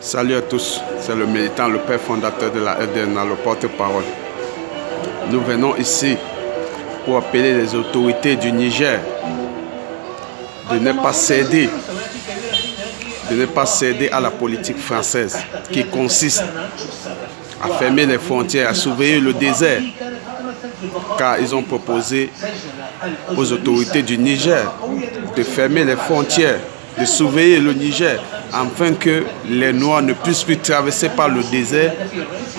Salut à tous, c'est le militant, le père fondateur de la RDNA, le porte-parole. Nous venons ici pour appeler les autorités du Niger de ne pas céder à la politique française qui consiste à fermer les frontières, à surveiller le désert, car ils ont proposé aux autorités du Niger de fermer les frontières, de surveiller le Niger, afin que les Noirs ne puissent plus traverser par le désert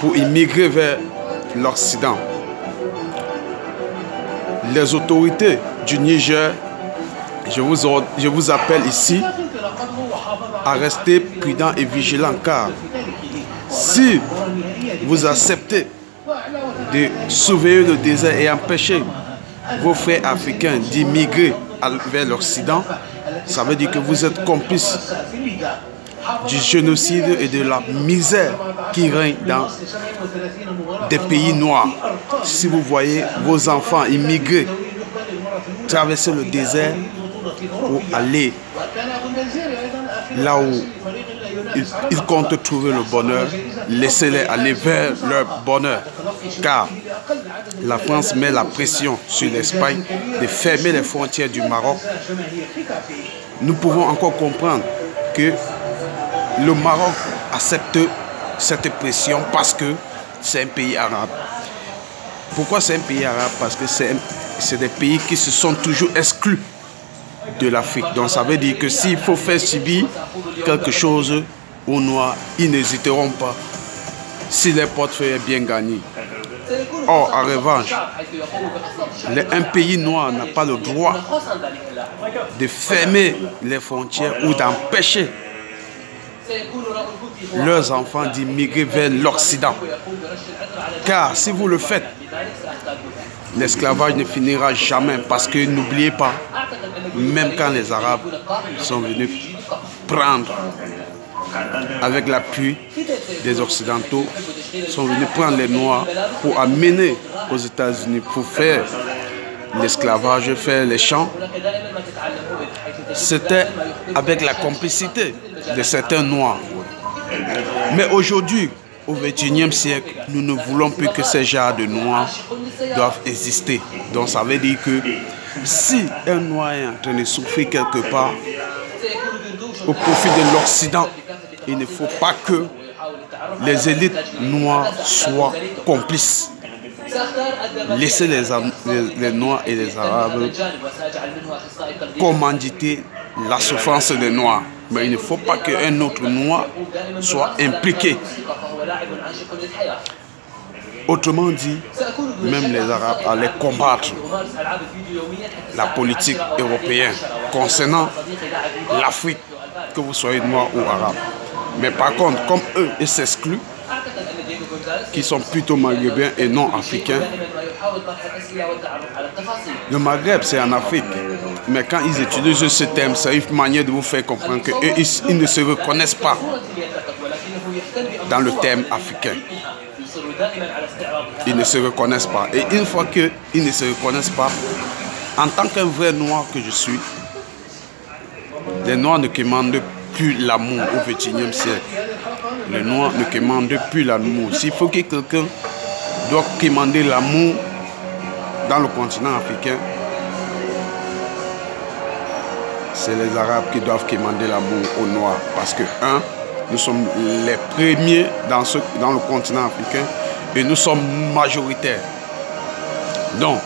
pour immigrer vers l'Occident. Les autorités du Niger, je vous appelle ici à rester prudents et vigilants, car si vous acceptez de surveiller le désert et empêcher vos frères africains d'immigrer vers l'Occident, ça veut dire que vous êtes complices du génocide et de la misère qui règne dans des pays noirs. Si vous voyez vos enfants immigrer, traverser le désert pour aller là où ils comptent trouver le bonheur, laissez-les aller vers leur bonheur. Car la France met la pression sur l'Espagne de fermer les frontières du Maroc. Nous pouvons encore comprendre que le Maroc accepte cette pression parce que c'est un pays arabe. Pourquoi c'est un pays arabe? Parce que c'est des pays qui se sont toujours exclus de l'Afrique. Donc ça veut dire que s'il faut faire subir quelque chose aux Noirs, ils n'hésiteront pas si les portefeuilles sont bien gagnés. Or, en revanche, un pays noir n'a pas le droit de fermer les frontières ou d'empêcher leurs enfants d'immigrer vers l'Occident. Car si vous le faites, l'esclavage ne finira jamais, parce que n'oubliez pas, même quand les Arabes sont venus prendre, avec l'appui des Occidentaux, sont venus prendre les Noirs pour amener aux États-Unis pour faire l'esclavage, faire les champs, c'était avec la complicité de certains Noirs. Mais aujourd'hui, au XXIe siècle, nous ne voulons plus que ces genres de Noirs doivent exister. Donc ça veut dire que si un Noir est en train de souffrir quelque part au profit de l'Occident, il ne faut pas que les élites noires soient complices. Laissez les Noirs et les Arabes commanditer la souffrance des Noirs. Mais il ne faut pas qu'un autre Noir soit impliqué. Autrement dit, même les Arabes allaient combattre la politique européenne concernant l'Afrique, que vous soyez noir ou arabe. Mais par contre, comme eux, ils s'excluent, qui sont plutôt maghrébins et non africains. Le Maghreb, c'est en Afrique. Mais quand ils utilisent ce terme, c'est une manière de vous faire comprendre qu'ils ne se reconnaissent pas dans le terme africain. Ils ne se reconnaissent pas. Et une fois qu'ils ne se reconnaissent pas, en tant qu'un vrai noir que je suis, les Noirs ne commandent plus l'amour au XXIe siècle. Les Noirs ne commandent plus l'amour. S'il faut que quelqu'un doit commander l'amour dans le continent africain, c'est les Arabes qui doivent commander l'amour aux Noirs. Parce que, nous sommes les premiers dans le continent africain et nous sommes majoritaires. Donc,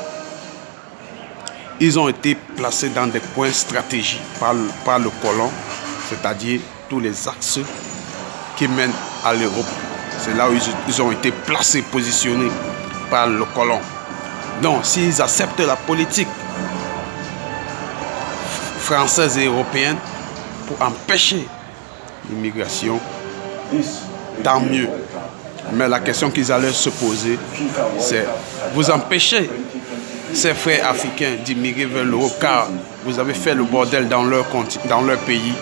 ils ont été placés dans des points stratégiques par le colon, c'est-à-dire tous les axes qui mènent à l'Europe. C'est là où ils ont été placés, positionnés par le colon. Donc, s'ils acceptent la politique française et européenne pour empêcher l'immigration, tant mieux. Mais la question qu'ils allaient se poser, c'est: vous empêchez ces frères africains d'immigrer vers l'Europe car vous avez fait le bordel dans leur pays,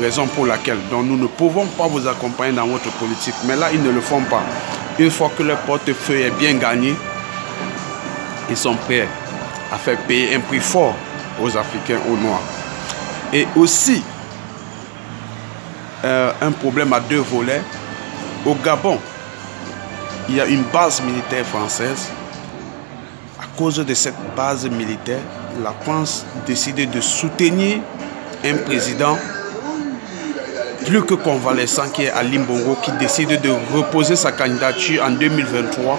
raison pour laquelle donc nous ne pouvons pas vous accompagner dans votre politique. Mais là, ils ne le font pas. Une fois que leur portefeuille est bien gagné, ils sont prêts à faire payer un prix fort aux Africains, aux Noirs. Et aussi, un problème à deux volets. Au Gabon, il y a une base militaire française. À cause de cette base militaire, la France décide de soutenir un président plus que convalescent qui est Ali Bongo, qui décide de reposer sa candidature en 2023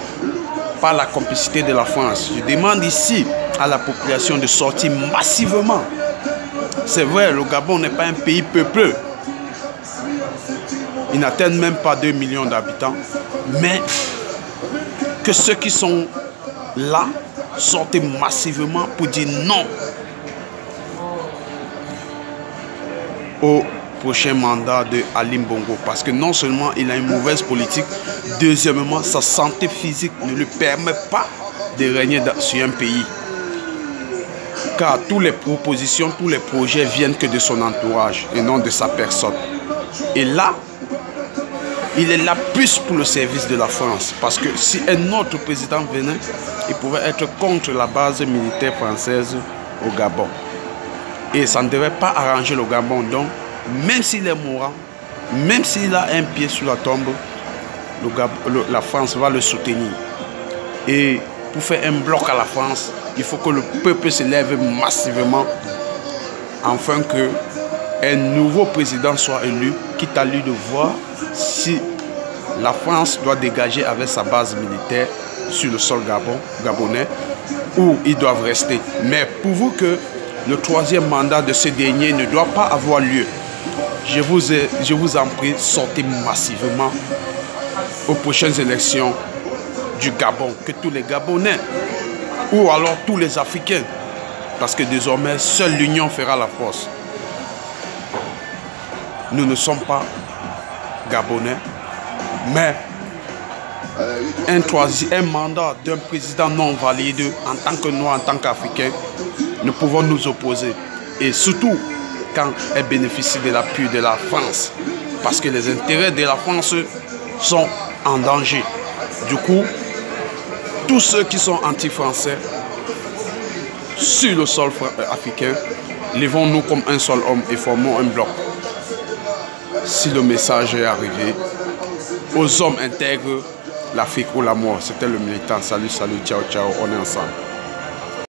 par la complicité de la France. Je demande ici à la population de sortir massivement. C'est vrai, le Gabon n'est pas un pays peuplé. Ils n'atteignent même pas 2 millions d'habitants. Mais que ceux qui sont là sortent massivement pour dire non au prochain mandat de Ali Bongo. Parce que non seulement il a une mauvaise politique, deuxièmement, sa santé physique ne lui permet pas de régner sur un pays. Car toutes les propositions, tous les projets viennent que de son entourage et non de sa personne. Et là, il est là plus pour le service de la France. Parce que si un autre président venait, il pouvait être contre la base militaire française au Gabon. Et ça ne devait pas arranger le Gabon. Donc, même s'il est mourant, même s'il a un pied sous la tombe, la France va le soutenir. Et pour faire un bloc à la France, il faut que le peuple se lève massivement afin que un nouveau président soit élu, quitte à lui de voir si la France doit dégager avec sa base militaire sur le sol gabonais ou ils doivent rester. Mais pourvu que le troisième mandat de ce dernier ne doit pas avoir lieu, je vous en prie, sortez massivement aux prochaines élections du Gabon, que tous les Gabonais ou alors tous les Africains, parce que désormais seule l'union fera la force. Nous ne sommes pas Gabonais, mais un mandat d'un président non valide en tant que Noirs, en tant qu'Africains, nous pouvons nous opposer. Et surtout quand elle bénéficie de l'appui de la France, parce que les intérêts de la France sont en danger. Du coup, tous ceux qui sont anti-français sur le sol africain, levons-nous comme un seul homme et formons un bloc. Si le message est arrivé, aux hommes intègres, l'Afrique ou la mort. C'était le militant. Salut, salut, ciao, ciao, on est ensemble.